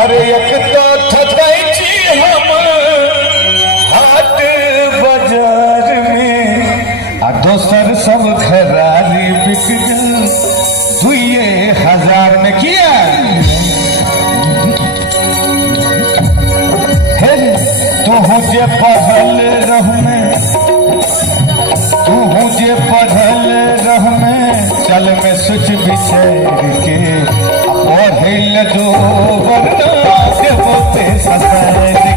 अरे एक तो थकाई छी हम हाट बाजार में आ दोसर सब खरारी बिक गल 2000 में किया तू जे पढ़ल रहमे तू जे पढ़ल रहमे चल में सोच विचार के पढ़ल जो वरना के बोते ससैर के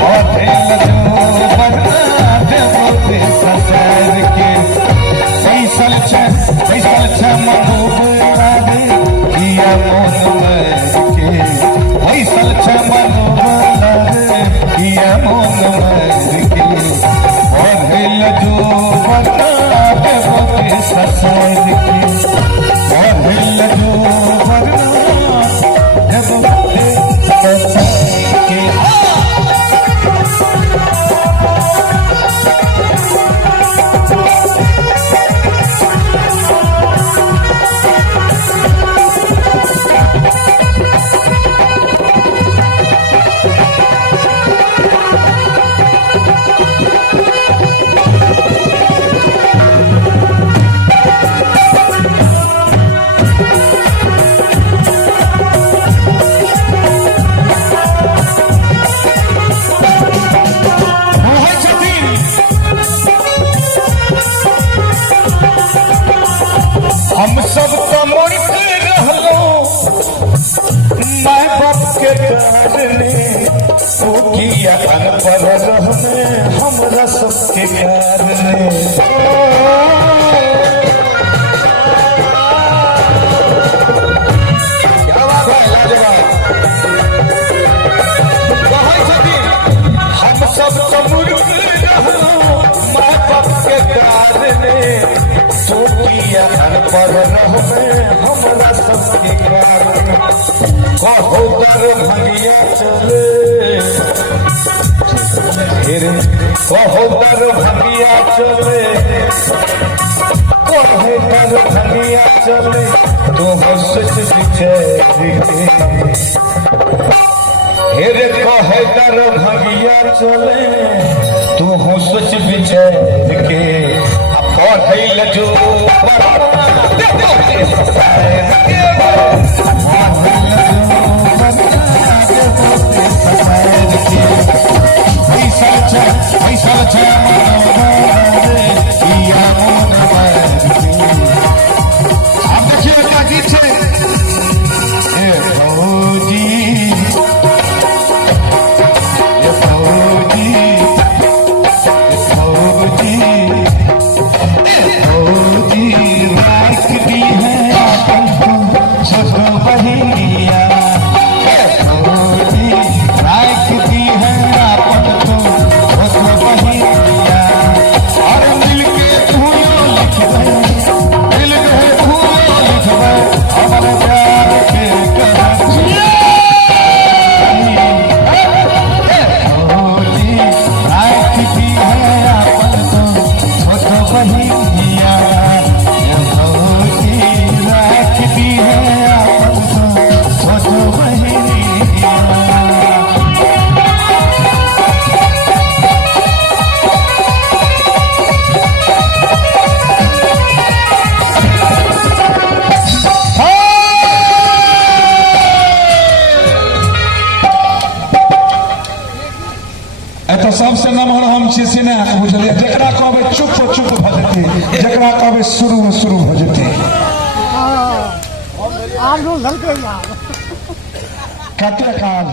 पढ़ल जो वरना के बोते ससैर के पैसल छ मनोबरा दे किया मोन मर के पैसल छ मनोबरा दे किया मोन मर के पढ़ल जो वरना के बोते ससैर के पढ़ल जो वरना के बोते ससैर के हम सब तो मूर्ख रहलो माय बाप के कारणे तू किया अनपढ़ रहने हमरा सबके कारणे क्या बात है लाजवाब कहै छथिन हम सब तो मूर्ख रहलो माय बाप के कारणे सोचिया अनपढ़ रहने हमरा सबके कारण कहो दर भगिया चले कहो दर भगिया चले कहो दर भगिया चले तुम सोच विचार हेरे कहे दर भगिया चले तुम सोच विचार के पढ़ल जो आप देखिए क्या गीत है तो सबसे नमहर हम छी से नहीं बुझलिए जकरा कहबे चुप चुप भ जेतै जकरा कहबे शुरू भ जेतै कते काल